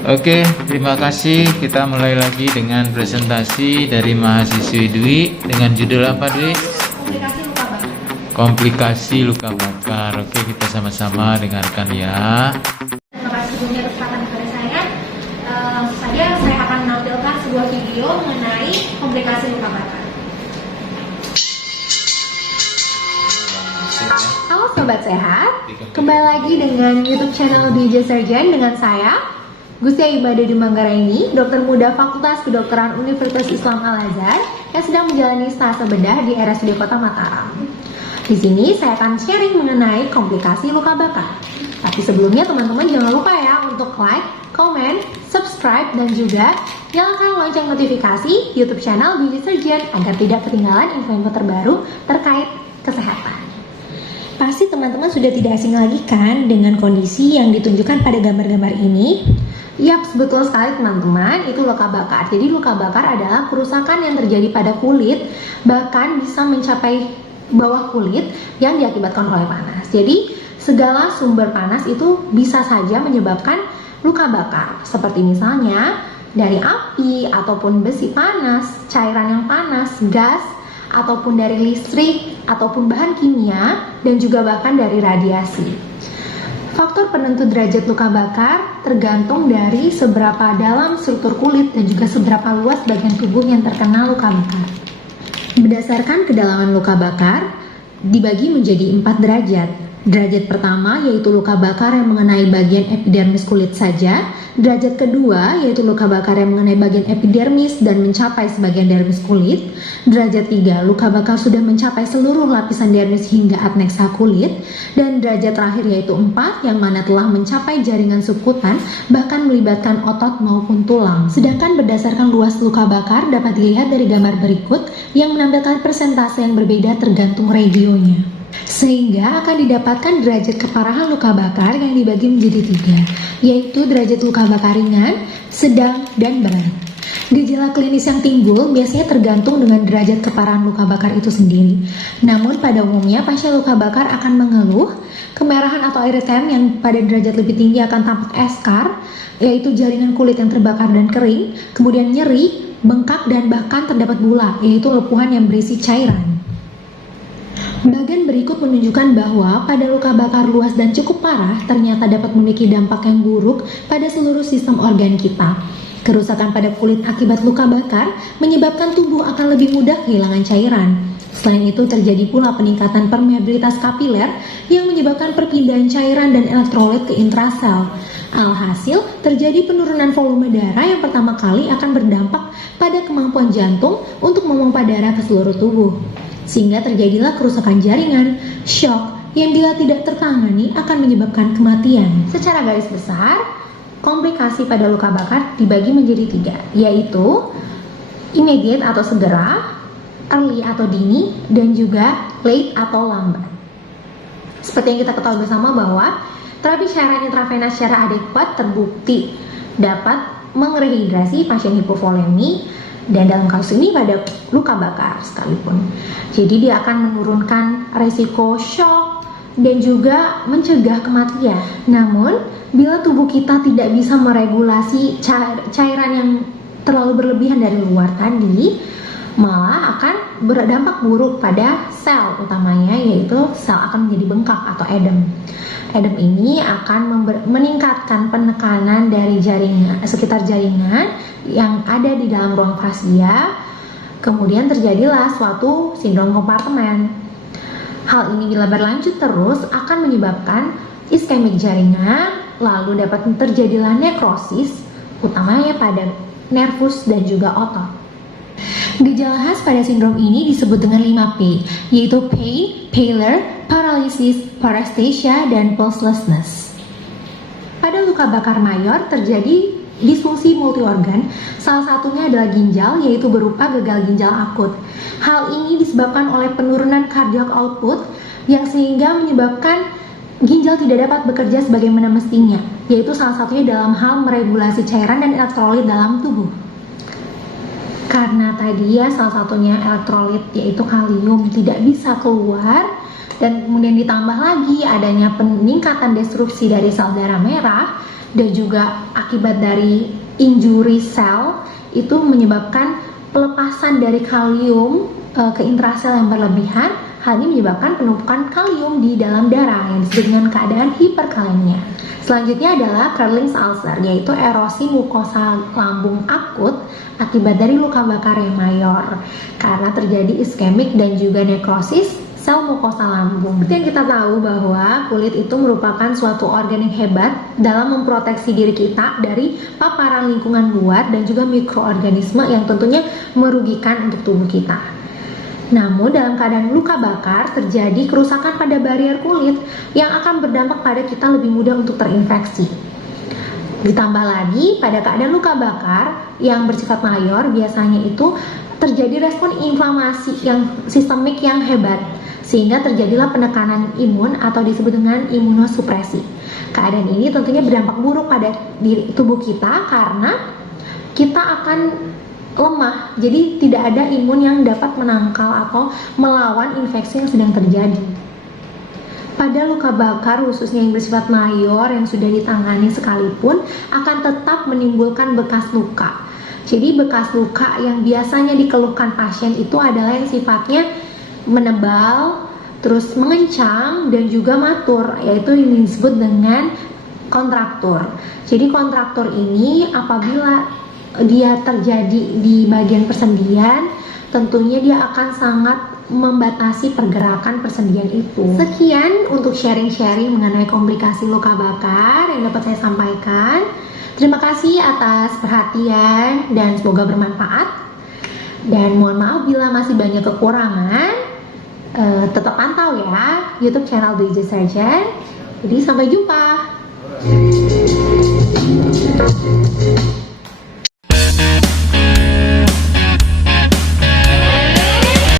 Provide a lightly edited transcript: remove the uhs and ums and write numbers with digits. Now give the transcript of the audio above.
Oke, terima kasih. Kita mulai lagi dengan presentasi dari mahasiswi Dwi dengan judul apa, Dwi? Komplikasi luka bakar. Komplikasi luka bakar. Oke, kita sama-sama dengarkan ya. Terima kasih sebelumnya kesempatan kepada saya. Langsung saja saya akan menampilkan sebuah video mengenai komplikasi luka bakar. Halo Sobat Sehat, kembali lagi dengan YouTube channel DJ Surgeon dengan saya Gustia Ibadah di Manggarai, dokter muda Fakultas Kedokteran Universitas Islam Al-Azhar yang sedang menjalani stase bedah di RSUD Kota Mataram. Di sini saya akan sharing mengenai komplikasi luka bakar. Tapi sebelumnya teman-teman jangan lupa ya untuk like, comment, subscribe, dan juga nyalakan lonceng notifikasi YouTube channel DJ Surgeon agar tidak ketinggalan info-info terbaru terkait kesehatan. Pasti teman-teman sudah tidak asing lagi kan dengan kondisi yang ditunjukkan pada gambar-gambar ini? Yap, betul sekali teman-teman, itu luka bakar. Jadi luka bakar adalah kerusakan yang terjadi pada kulit, bahkan bisa mencapai bawah kulit yang diakibatkan oleh panas. Jadi segala sumber panas itu bisa saja menyebabkan luka bakar. Seperti misalnya dari api ataupun besi panas, cairan yang panas, gas, ataupun dari listrik, ataupun bahan kimia, dan juga bahkan dari radiasi. Faktor penentu derajat luka bakar tergantung dari seberapa dalam struktur kulit dan juga seberapa luas bagian tubuh yang terkena luka bakar. Berdasarkan kedalaman luka bakar, dibagi menjadi 4 derajat. Derajat pertama yaitu luka bakar yang mengenai bagian epidermis kulit saja. Derajat kedua yaitu luka bakar yang mengenai bagian epidermis dan mencapai sebagian dermis kulit. Derajat 3, luka bakar sudah mencapai seluruh lapisan dermis hingga adnexa kulit. Dan derajat terakhir yaitu 4 yang mana telah mencapai jaringan subkutan bahkan melibatkan otot maupun tulang. Sedangkan berdasarkan luas luka bakar dapat dilihat dari gambar berikut yang menampilkan persentase yang berbeda tergantung regionnya. Sehingga akan didapatkan derajat keparahan luka bakar yang dibagi menjadi 3, yaitu derajat luka bakar ringan, sedang, dan berat. Gejala klinis yang timbul biasanya tergantung dengan derajat keparahan luka bakar itu sendiri. Namun pada umumnya pasien luka bakar akan mengeluh kemerahan atau eritem yang pada derajat lebih tinggi akan tampak eskar, yaitu jaringan kulit yang terbakar dan kering, kemudian nyeri, bengkak, dan bahkan terdapat bula, yaitu lepuhan yang berisi cairan. Bagian berikut menunjukkan bahwa pada luka bakar luas dan cukup parah ternyata dapat memiliki dampak yang buruk pada seluruh sistem organ kita. Kerusakan pada kulit akibat luka bakar menyebabkan tubuh akan lebih mudah kehilangan cairan. Selain itu terjadi pula peningkatan permeabilitas kapiler yang menyebabkan perpindahan cairan dan elektrolit ke intrasel. Alhasil terjadi penurunan volume darah yang pertama kali akan berdampak pada kemampuan jantung untuk memompa darah ke seluruh tubuh. Sehingga terjadilah kerusakan jaringan, shock, yang bila tidak tertangani akan menyebabkan kematian. Secara garis besar, komplikasi pada luka bakar dibagi menjadi 3, yaitu immediate atau segera, early atau dini, dan juga late atau lambat. Seperti yang kita ketahui bersama bahwa terapi cairan intravenous secara adekuat terbukti dapat merehidrasi pasien hipovolemi, dan dalam kasus ini pada luka bakar sekalipun. Jadi dia akan menurunkan resiko shock dan juga mencegah kematian. Namun bila tubuh kita tidak bisa meregulasi cairan yang terlalu berlebihan dari luar tadi, malah akan berdampak buruk pada sel utamanya, yaitu sel akan menjadi bengkak atau edem. Edem ini akan meningkatkan penekanan dari sekitar jaringan yang ada di dalam ruang fasia. Kemudian terjadilah suatu sindrom kompartemen. Hal ini bila berlanjut terus akan menyebabkan iskemik jaringan, lalu dapat terjadilah nekrosis, utamanya pada nervus dan juga otot. Gejala khas pada sindrom ini disebut dengan 5P, yaitu pain, pallor, paralysis, paresthesia, dan pulselessness. Pada luka bakar mayor terjadi disfungsi multiorgan, salah satunya adalah ginjal, yaitu berupa gagal ginjal akut. Hal ini disebabkan oleh penurunan cardiac output yang sehingga menyebabkan ginjal tidak dapat bekerja sebagaimana mestinya, yaitu salah satunya dalam hal meregulasi cairan dan elektrolit dalam tubuh. Karena tadi ya salah satunya elektrolit yaitu kalium tidak bisa keluar, dan kemudian ditambah lagi adanya peningkatan destruksi dari sel darah merah, dan juga akibat dari injury sel itu menyebabkan pelepasan dari kalium ke intrasel yang berlebihan. Hal ini menyebabkan penumpukan kalium di dalam darah yang disebut dengan keadaan hiperkalemia. Selanjutnya adalah Curling's ulcer, yaitu erosi mukosa lambung akut akibat dari luka bakar yang mayor karena terjadi iskemik dan juga nekrosis sel mukosa lambung. Seperti yang kita tahu bahwa kulit itu merupakan suatu organ yang hebat dalam memproteksi diri kita dari paparan lingkungan luar dan juga mikroorganisme yang tentunya merugikan untuk tubuh kita. Namun dalam keadaan luka bakar terjadi kerusakan pada barier kulit yang akan berdampak pada kita lebih mudah untuk terinfeksi. Ditambah lagi pada keadaan luka bakar yang bersifat mayor biasanya itu terjadi respon inflamasi yang sistemik yang hebat sehingga terjadilah penekanan imun atau disebut dengan imunosupresi. Keadaan ini tentunya berdampak buruk pada tubuh kita karena kita akan lemah, jadi tidak ada imun yang dapat menangkal atau melawan infeksi yang sedang terjadi. Pada luka bakar khususnya yang bersifat mayor yang sudah ditangani sekalipun akan tetap menimbulkan bekas luka. Jadi bekas luka yang biasanya dikeluhkan pasien itu adalah yang sifatnya menebal, terus mengencang dan juga matur, yaitu yang disebut dengan kontraktur. Jadi kontraktur ini apabila dia terjadi di bagian persendian, tentunya dia akan sangat membatasi pergerakan persendian itu. Sekian untuk sharing-sharing mengenai komplikasi luka bakar yang dapat saya sampaikan. Terima kasih atas perhatian dan semoga bermanfaat. Dan mohon maaf bila masih banyak kekurangan. Tetap pantau ya YouTube channel DJ Surgeon. Jadi sampai jumpa.